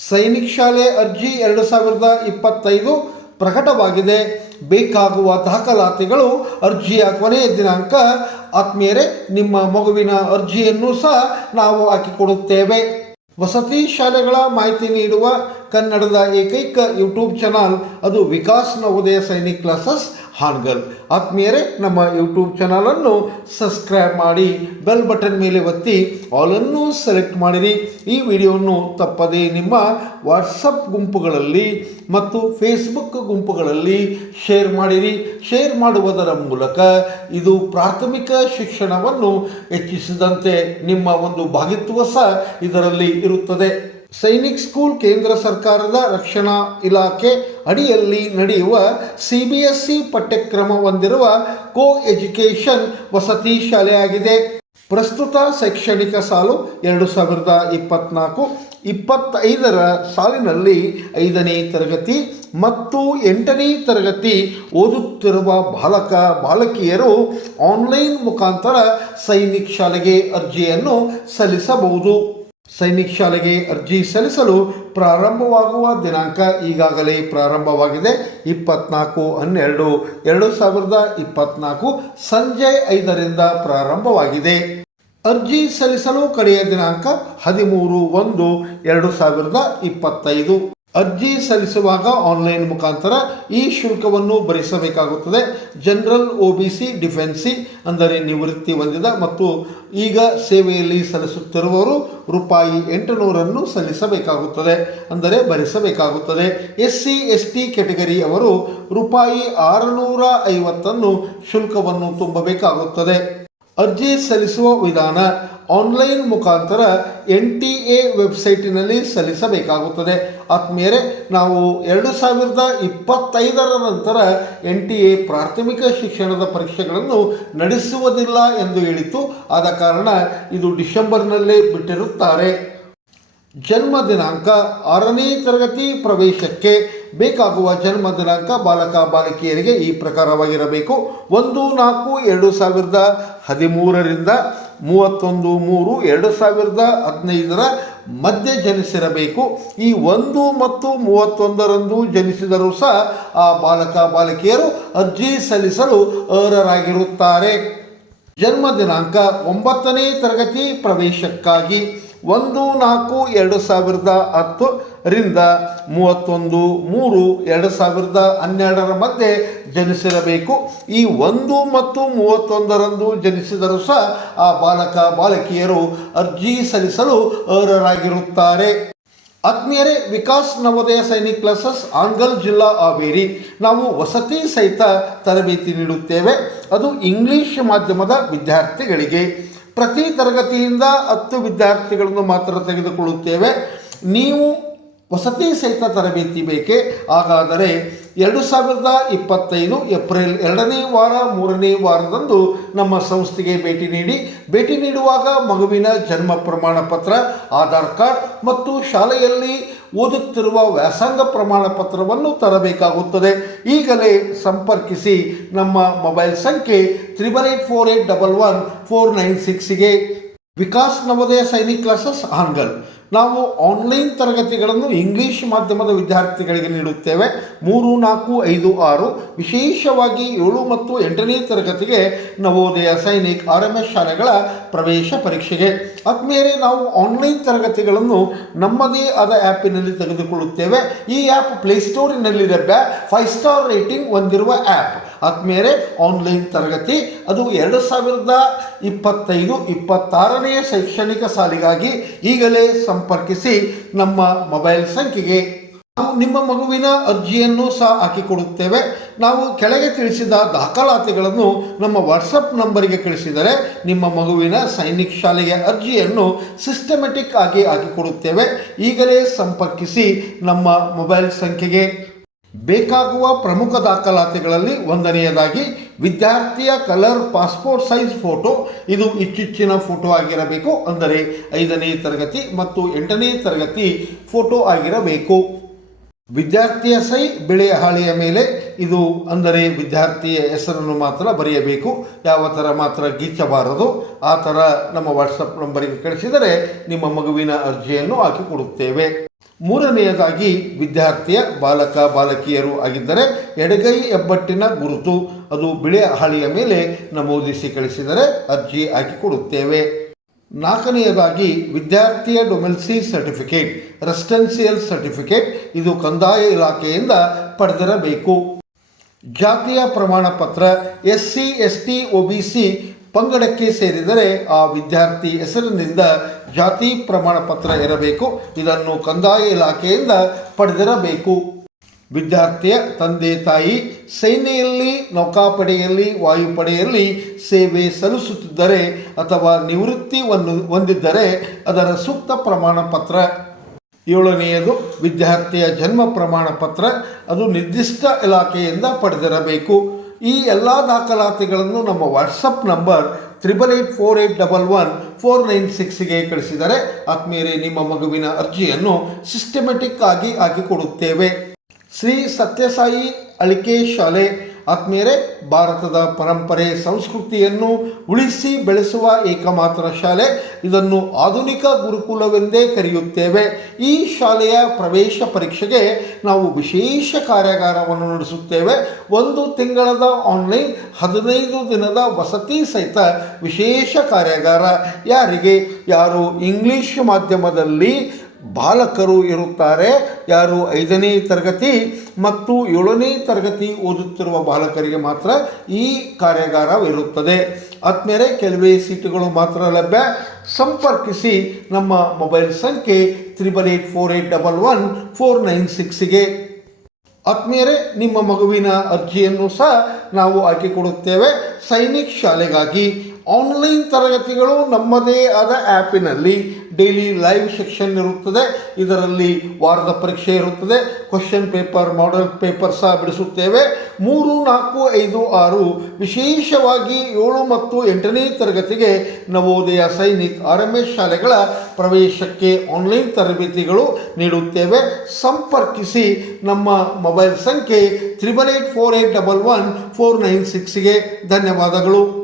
ಸೈನಿಕ್ ಶಾಲೆ ಅರ್ಜಿ ಎರಡು ಸಾವಿರದ ಇಪ್ಪತ್ತೈದು ಪ್ರಕಟವಾಗಿದೆ. ಬೇಕಾಗುವ ದಾಖಲಾತಿಗಳು ಅರ್ಜಿಯ ಕೊನೆಯ ದಿನಾಂಕ, ಆತ್ಮೀಯರೇ, ನಿಮ್ಮ ಮಗುವಿನ ಅರ್ಜಿಯನ್ನು ಸಹ ನಾವು ಹಾಕಿಕೊಡುತ್ತೇವೆ. ವಸತಿ ಶಾಲೆಗಳ ಮಾಹಿತಿ ನೀಡುವ ಕನ್ನಡದ ಏಕೈಕ ಯೂಟ್ಯೂಬ್ ಚಾನಲ್, ಅದು ವಿಕಾಸ್ ನವೋದಯ ಸೈನಿಕ್ ಕ್ಲಾಸಸ್. ಹಾನ್ಗಲ್ ಆತ್ಮೀಯರೇ, ನಮ್ಮ ಯೂಟ್ಯೂಬ್ ಚಾನಲನ್ನು ಸಬ್ಸ್ಕ್ರೈಬ್ ಮಾಡಿ, ಬೆಲ್ ಬಟನ್ ಮೇಲೆ ಒತ್ತಿ, ಆಲನ್ನು ಸೆಲೆಕ್ಟ್ ಮಾಡಿರಿ. ಈ ವಿಡಿಯೋವನ್ನು ತಪ್ಪದೇ ನಿಮ್ಮ ವಾಟ್ಸಪ್ ಗುಂಪುಗಳಲ್ಲಿ ಮತ್ತು ಫೇಸ್ಬುಕ್ ಗುಂಪುಗಳಲ್ಲಿ ಶೇರ್ ಮಾಡಿರಿ. ಶೇರ್ ಮಾಡುವುದರ ಮೂಲಕ ಇದು ಪ್ರಾಥಮಿಕ ಶಿಕ್ಷಣವನ್ನು ಹೆಚ್ಚಿಸಿದಂತೆ ನಿಮ್ಮ ಒಂದು ಭಾಗಿತ್ವ ಸಹ ಇದರಲ್ಲಿ ಇರುತ್ತದೆ. ಸೈನಿಕ್ ಸ್ಕೂಲ್ ಕೇಂದ್ರ ಸರ್ಕಾರದ ರಕ್ಷಣಾ ಇಲಾಖೆ ಅಡಿಯಲ್ಲಿ ನಡೆಯುವ ಸಿ ಬಿ ಎಸ್ ಇ ಪಠ್ಯಕ್ರಮ ಹೊಂದಿರುವ ಕೋ ಎಜುಕೇಷನ್ ವಸತಿ ಶಾಲೆಯಾಗಿದೆ. ಪ್ರಸ್ತುತ ಶೈಕ್ಷಣಿಕ ಸಾಲು ಎರಡು ಸಾವಿರದ ಇಪ್ಪತ್ನಾಲ್ಕು, ಇಪ್ಪತ್ತೈದರ ಸಾಲಿನಲ್ಲಿ ಐದನೇ ತರಗತಿ ಮತ್ತು ಎಂಟನೇ ತರಗತಿ ಓದುತ್ತಿರುವ ಬಾಲಕ, ಬಾಲಕಿಯರು ಆನ್ಲೈನ್ ಮುಖಾಂತರ ಸೈನಿಕ್ ಶಾಲೆಗೆ ಅರ್ಜಿಯನ್ನು ಸಲ್ಲಿಸಬಹುದು. ಸೈನಿಕ್ ಶಾಲೆಗೆ ಅರ್ಜಿ ಸಲ್ಲಿಸಲು ಪ್ರಾರಂಭವಾಗುವ ದಿನಾಂಕ ಈಗಾಗಲೇ ಪ್ರಾರಂಭವಾಗಿದೆ. ಇಪ್ಪತ್ನಾಲ್ಕು ಹನ್ನೆರಡು, ಎರಡು ಸಾವಿರದ ಇಪ್ಪತ್ನಾಲ್ಕು ಸಂಜೆ ಐದರಿಂದ ಪ್ರಾರಂಭವಾಗಿದೆ. ಅರ್ಜಿ ಸಲ್ಲಿಸಲು ಕಡೆಯ ದಿನಾಂಕ ಹದಿಮೂರು ಒಂದು, ಎರಡು ಸಾವಿರದ ಇಪ್ಪತ್ತೈದು. ಅರ್ಜಿ ಸಲ್ಲಿಸುವಾಗ ಆನ್ಲೈನ್ ಮುಖಾಂತರ ಈ ಶುಲ್ಕವನ್ನು ಭರಿಸಬೇಕಾಗುತ್ತದೆ. General O B C defence ಅಂದರೆ ನಿವೃತ್ತಿ ಹೊಂದಿದ ಮತ್ತು ಈಗ ಸೇವೆಯಲ್ಲಿ ಸಲ್ಲಿಸುತ್ತಿರುವವರು ರೂಪಾಯಿ ಎಂಟುನೂರನ್ನು ಸಲ್ಲಿಸಬೇಕಾಗುತ್ತದೆ, ಅಂದರೆ ಭರಿಸಬೇಕಾಗುತ್ತದೆ. S C S T category ಅವರು ರೂಪಾಯಿ ಆರುನೂರ ಐವತ್ತನ್ನು ಶುಲ್ಕವನ್ನು ತುಂಬಬೇಕಾಗುತ್ತದೆ. ಅರ್ಜಿ ಸಲ್ಲಿಸುವ ವಿಧಾನ ಆನ್ಲೈನ್ ಮುಖಾಂತರ ಎನ್ ಟಿ ಎ ವೆಬ್ಸೈಟಿನಲ್ಲಿ ಸಲ್ಲಿಸಬೇಕಾಗುತ್ತದೆ. ಆತ್ಮೇರೆ ನಾವು ಎರಡು ಸಾವಿರದ ಇಪ್ಪತ್ತೈದರ ನಂತರ ಎನ್ ಟಿ ಎ ಪ್ರಾಥಮಿಕ ಶಿಕ್ಷಣದ ಪರೀಕ್ಷೆಗಳನ್ನು ನಡೆಸುವುದಿಲ್ಲ ಎಂದು ಹೇಳಿತ್ತು. ಆದ ಕಾರಣ ಇದು ಡಿಸೆಂಬರ್ನಲ್ಲೇ ಬಿಟ್ಟಿರುತ್ತಾರೆ. ಜನ್ಮ ದಿನಾಂಕ ಆರನೇ ತರಗತಿ ಪ್ರವೇಶಕ್ಕೆ ಬೇಕಾಗುವ ಜನ್ಮ ದಿನಾಂಕ ಬಾಲಕ ಬಾಲಕಿಯರಿಗೆ ಈ ಪ್ರಕಾರವಾಗಿರಬೇಕು. ಒಂದು, ನಾಲ್ಕು, ಎರಡು ಸಾವಿರದ ಹದಿಮೂರರಿಂದ ಮೂವತ್ತೊಂದು, ಮೂರು, ಎರಡು ಸಾವಿರದ ಹದಿನೈದರ ಮಧ್ಯೆ ಜನಿಸಿರಬೇಕು. ಈ ಒಂದು ಮತ್ತು ಮೂವತ್ತೊಂದರಂದು ಜನಿಸಿದರೂ ಸಹ ಆ ಬಾಲಕ ಬಾಲಕಿಯರು ಅರ್ಜಿ ಸಲ್ಲಿಸಲು ಅರ್ಹರಾಗಿರುತ್ತಾರೆ. ಜನ್ಮ ದಿನಾಂಕ ಒಂಬತ್ತನೇ ತರಗತಿ ಪ್ರವೇಶಕ್ಕಾಗಿ. ಒಂದು, ನಾಲ್ಕು, ಎರಡು ಸಾವಿರದ ಹತ್ತರಿಂದ ಮೂವತ್ತೊಂದು, ಮೂರು, ಎರಡು ಸಾವಿರದ ಹನ್ನೆರಡರ ಮಧ್ಯೆ ಜನಿಸಿರಬೇಕು. ಈ ಒಂದು ಮತ್ತು ಮೂವತ್ತೊಂದರಂದು ಜನಿಸಿದರೂ ಸಹ ಆ ಬಾಲಕ, ಬಾಲಕಿಯರು ಅರ್ಜಿ ಸಲ್ಲಿಸಲು ಅರ್ಹರಾಗಿರುತ್ತಾರೆ. ಆತ್ಮೀಯರೇ, ವಿಕಾಸ್ ನವೋದಯ ಸೈನಿಕ್ ಕ್ಲಾಸಸ್ ಆಂಗಲ್ ಜಿಲ್ಲಾ ಹಾವೇರಿ. ನಾವು ವಸತಿ ಸಹಿತ ತರಬೇತಿ ನೀಡುತ್ತೇವೆ. ಅದು ಇಂಗ್ಲಿಷ್ ಮಾಧ್ಯಮದ ವಿದ್ಯಾರ್ಥಿಗಳಿಗೆ. ಪ್ರತಿ ತರಗತಿಯಿಂದ ಹತ್ತು ವಿದ್ಯಾರ್ಥಿಗಳನ್ನು ಮಾತ್ರ ತೆಗೆದುಕೊಳ್ಳುತ್ತೇವೆ. ನೀವು ವಸತಿ ಸಹಿತ ತರಬೇತಿ ಬೇಕೇ? ಹಾಗಾದರೆ ಎರಡು ಸಾವಿರದ ಇಪ್ಪತ್ತೈದು ಏಪ್ರಿಲ್ ಎರಡನೇ ವಾರ ಮೂರನೇ ವಾರದಂದು ನಮ್ಮ ಸಂಸ್ಥೆಗೆ ಭೇಟಿ ನೀಡಿ, ಭೇಟಿ ನೀಡುವಾಗ ಮಗುವಿನ ಜನ್ಮ ಪ್ರಮಾಣ ಪತ್ರ, ಆಧಾರ್ ಕಾರ್ಡ್ ಮತ್ತು ಶಾಲೆಯಲ್ಲಿ ಓದುತ್ತಿರುವ ವ್ಯಾಸಂಗ ಪ್ರಮಾಣ ಪತ್ರವನ್ನು ತರಬೇಕಾಗುತ್ತದೆ. ಈಗಲೇ ಸಂಪರ್ಕಿಸಿ ನಮ್ಮ ಮೊಬೈಲ್ ಸಂಖ್ಯೆ triple eight four eight double one four nine ಸಿಕ್ಸಿಗೆ Vikas Navodaya Sainik classes Hangal. ನಾವು ಆನ್ಲೈನ್ ತರಗತಿಗಳನ್ನು ಇಂಗ್ಲಿಷ್ ಮಾಧ್ಯಮದ ವಿದ್ಯಾರ್ಥಿಗಳಿಗೆ ನೀಡುತ್ತೇವೆ. ಮೂರು, ನಾಲ್ಕು, ಐದು, ಆರು. ವಿಶೇಷವಾಗಿ ಏಳು ಮತ್ತು ಎಂಟನೇ ತರಗತಿಗೆ Navodaya Sainik R M S ಶಾಲೆಗಳ ಪ್ರವೇಶ ಪರೀಕ್ಷೆಗೆ. ಆದ್ಮೇಲೆ ನಾವು ಆನ್ಲೈನ್ ತರಗತಿಗಳನ್ನು ನಮ್ಮದೇ ಆದ ಆ್ಯಪಿನಲ್ಲಿ ತೆಗೆದುಕೊಳ್ಳುತ್ತೇವೆ. ಈ ಆ್ಯಪ್ ಪ್ಲೇಸ್ಟೋರಿನಲ್ಲಿ ಲಭ್ಯ ಫೈವ್ ಸ್ಟಾರ್ ರೇಟಿಂಗ್ ಹೊಂದಿರುವ ಆ್ಯಪ್ ಆದ್ಮೇಲೆ ಆನ್ಲೈನ್ ತರಗತಿ. ಅದು ಎರಡು ಸಾವಿರದ ಇಪ್ಪತ್ತೈದು, ಇಪ್ಪತ್ತಾರನೆಯ ಶೈಕ್ಷಣಿಕ ಸಾಲಿಗಾಗಿ ಈಗಲೇ ಸಂಪರ್ಕಿಸಿ ನಮ್ಮ ಮೊಬೈಲ್ ಸಂಖ್ಯೆಗೆ. ನಾವು ನಿಮ್ಮ ಮಗುವಿನ ಅರ್ಜಿಯನ್ನು ಸಹ ಹಾಕಿಕೊಡುತ್ತೇವೆ. ನಾವು ಕೆಳಗೆ ತಿಳಿಸಿದ ದಾಖಲಾತಿಗಳನ್ನು ನಮ್ಮ ವಾಟ್ಸಪ್ ನಂಬರಿಗೆ ಕಳಿಸಿದರೆ ನಿಮ್ಮ ಮಗುವಿನ ಸೈನಿಕ್ ಶಾಲೆಗೆ ಅರ್ಜಿಯನ್ನು ಸಿಸ್ಟಮೆಟಿಕ್ ಆಗಿ ಹಾಕಿಕೊಡುತ್ತೇವೆ. ಈಗಲೇ ಸಂಪರ್ಕಿಸಿ ನಮ್ಮ ಮೊಬೈಲ್ ಸಂಖ್ಯೆಗೆ. ಬೇಕಾಗುವ ಪ್ರಮುಖ ದಾಖಲಾತಿಗಳಲ್ಲಿ ಒಂದನೆಯದಾಗಿ ವಿದ್ಯಾರ್ಥಿಯ ಕಲರ್, ಪಾಸ್ಪೋರ್ಟ್ ಸೈಜ್ ಫೋಟೋ. ಇದು ಇಚ್ಚಿಚ್ಚಿನ ಫೋಟೋ ಆಗಿರಬೇಕು. ಅಂದರೆ ಐದನೇ ತರಗತಿ ಮತ್ತು ಎಂಟನೇ ತರಗತಿ ಫೋಟೋ ಆಗಿರಬೇಕು. ವಿದ್ಯಾರ್ಥಿಯ ಸೈ ಬೆಳೆಯ ಹಾಳೆಯ ಮೇಲೆ. ಇದು ಅಂದರೆ ವಿದ್ಯಾರ್ಥಿಯ ಹೆಸರನ್ನು ಮಾತ್ರ ಬರೆಯಬೇಕು. ಯಾವ ಥರ ಮಾತ್ರ ಗೀಚಬಾರದು ಆ ಥರ ನಮ್ಮ ವಾಟ್ಸಪ್ ನಂಬರಿಗೆ ಕಳಿಸಿದರೆ ನಿಮ್ಮ ಮಗುವಿನ ಅರ್ಜಿಯನ್ನು ಹಾಕಿಕೊಡುತ್ತೇವೆ. ಮೂರನೆಯದಾಗಿ ವಿದ್ಯಾರ್ಥಿಯ ಬಾಲಕ, ಬಾಲಕಿಯರು ಆಗಿದ್ದರೆ ಎಡಗೈ ಹೆಬ್ಬಟ್ಟಿನ ಗುರುತು. ಅದು ಬಿಳಿಯ ಹಾಳೆಯ ಮೇಲೆ ನಮೂದಿಸಿ ಕಳಿಸಿದರೆ ಅರ್ಜಿ ಹಾಕಿಕೊಡುತ್ತೇವೆ. ನಾಲ್ಕನೆಯದಾಗಿ ವಿದ್ಯಾರ್ಥಿಯ ಡೊಮೆಲ್ಸಿ ಸರ್ಟಿಫಿಕೇಟ್, ರೆಸಿಡೆನ್ಸಿಯಲ್ ಸರ್ಟಿಫಿಕೇಟ್. ಇದು ಕಂದಾಯ ಇಲಾಖೆಯಿಂದ ಪಡೆದಿರಬೇಕು. ಜಾತಿಯ ಪ್ರಮಾಣ ಪತ್ರ S C S T O B C ಪಂಗಡಕ್ಕೆ ಸೇರಿದರೆ ಆ ವಿದ್ಯಾರ್ಥಿ ಹೆಸರಿನಿಂದ ಜಾತಿ ಪ್ರಮಾಣ ಪತ್ರ ಇರಬೇಕು. ಇದನ್ನು ಕಂದಾಯ ಇಲಾಖೆಯಿಂದ ಪಡೆದಿರಬೇಕು. ವಿದ್ಯಾರ್ಥಿಯ ತಂದೆ ತಾಯಿ ಸೇನೆಯಲ್ಲಿ, ನೌಕಾಪಡೆಯಲ್ಲಿ, ವಾಯುಪಡೆಯಲ್ಲಿ ಸೇವೆ ಸಲ್ಲಿಸುತ್ತಿದ್ದರೆ ಅಥವಾ ನಿವೃತ್ತಿವನ್ನು ಹೊಂದಿದ್ದರೆ ಅದರ ಸೂಕ್ತ ಪ್ರಮಾಣ ಪತ್ರ. ಏಳನೆಯದು, ವಿದ್ಯಾರ್ಥಿಯ ಜನ್ಮ ಪ್ರಮಾಣ ಪತ್ರ. ಅದು ನಿರ್ದಿಷ್ಟ ಇಲಾಖೆಯಿಂದ ಪಡೆದಿರಬೇಕು. ಈ ಎಲ್ಲ ದಾಖಲಾತಿಗಳನ್ನು ನಮ್ಮ WhatsApp number triple eight four eight double one four nine ಸಿಕ್ಸ್ಗೆ ಕಳಿಸಿದರೆ ಆತ್ಮೀಯರೇ, ನಿಮ್ಮ ಮಗುವಿನ ಅರ್ಜಿಯನ್ನು ಸಿಸ್ಟಮೆಟಿಕ್ ಆಗಿ ಹಾಕಿಕೊಡುತ್ತೇವೆ. ಶ್ರೀ ಸತ್ಯಸಾಯಿ ಅಳಿಕೆ ಶಾಲೆ ಆತ್ಮೀಯರೇ, ಭಾರತದ ಪರಂಪರೆ, ಸಂಸ್ಕೃತಿಯನ್ನು ಉಳಿಸಿ ಬೆಳೆಸುವ ಏಕಮಾತ್ರ ಶಾಲೆ, ಇದನ್ನು ಆಧುನಿಕ ಗುರುಕುಲವೆಂದೇ ಕರೆಯುತ್ತೇವೆ. ಈ ಶಾಲೆಯ ಪ್ರವೇಶ ಪರೀಕ್ಷೆಗೆ ನಾವು ವಿಶೇಷ ಕಾರ್ಯಾಗಾರವನ್ನು ನಡೆಸುತ್ತೇವೆ. ಒಂದು ತಿಂಗಳದ ಆನ್ಲೈನ್, ಹದಿನೈದು ದಿನದ ವಸತಿ ಸಹಿತ ವಿಶೇಷ ಕಾರ್ಯಾಗಾರ. ಯಾರಿಗೆ? ಯಾರು? ಇಂಗ್ಲಿಷ್ ಮಾಧ್ಯಮದಲ್ಲಿ ಬಾಲಕರು ಇರುತ್ತಾರೆ. ಯಾರು ಐದನೇ ತರಗತಿ ಮತ್ತು ಏಳನೇ ತರಗತಿ ಓದುತ್ತಿರುವ ಬಾಲಕರಿಗೆ ಮಾತ್ರ ಈ ಕಾರ್ಯಾಗಾರವಿರುತ್ತದೆ. ಆದ್ಮೇಲೆ ಕೆಲವೇ ಸೀಟುಗಳು ಮಾತ್ರ ಲಭ್ಯ. ಸಂಪರ್ಕಿಸಿ ನಮ್ಮ ಮೊಬೈಲ್ ಸಂಖ್ಯೆ triple eight four eight double one four nine ಸಿಕ್ಸ್ಗೆ ಆತ್ಮೀಯರೇ ನಿಮ್ಮ ಮಗುವಿನ ಅರ್ಜಿಯನ್ನು ಸಹ ನಾವು ಹಾಕಿಕೊಡುತ್ತೇವೆ. ಸೈನಿಕ್ ಶಾಲೆಗಾಗಿ ಆನ್ಲೈನ್ ತರಗತಿಗಳು ನಮ್ಮದೇ ಆದ ಆ್ಯಪಿನಲ್ಲಿ ಡೈಲಿ ಲೈವ್ ಸೆಕ್ಷನ್ ಇರುತ್ತದೆ. ಇದರಲ್ಲಿ ವಾರದ ಪರೀಕ್ಷೆ ಇರುತ್ತದೆ. ಕ್ವಶನ್ ಪೇಪರ್ ಮಾಡೆಲ್ ಪೇಪರ್ ಸಹ ಬಿಡಿಸುತ್ತೇವೆ. ಮೂರು, ನಾಲ್ಕು, ಐದು, ಆರು ವಿಶೇಷವಾಗಿ ಏಳು ಮತ್ತು ಎಂಟನೇ ತರಗತಿಗೆ Navodaya Sainik R M S ಶಾಲೆಗಳ ಪ್ರವೇಶಕ್ಕೆ ಆನ್ಲೈನ್ ತರಬೇತಿಗಳು ನೀಡುತ್ತೇವೆ. ಸಂಪರ್ಕಿಸಿ ನಮ್ಮ ಮೊಬೈಲ್ ಸಂಖ್ಯೆ triple eight four eight double one four nine ಸಿಕ್ಸ್ಗೆ ಧನ್ಯವಾದಗಳು.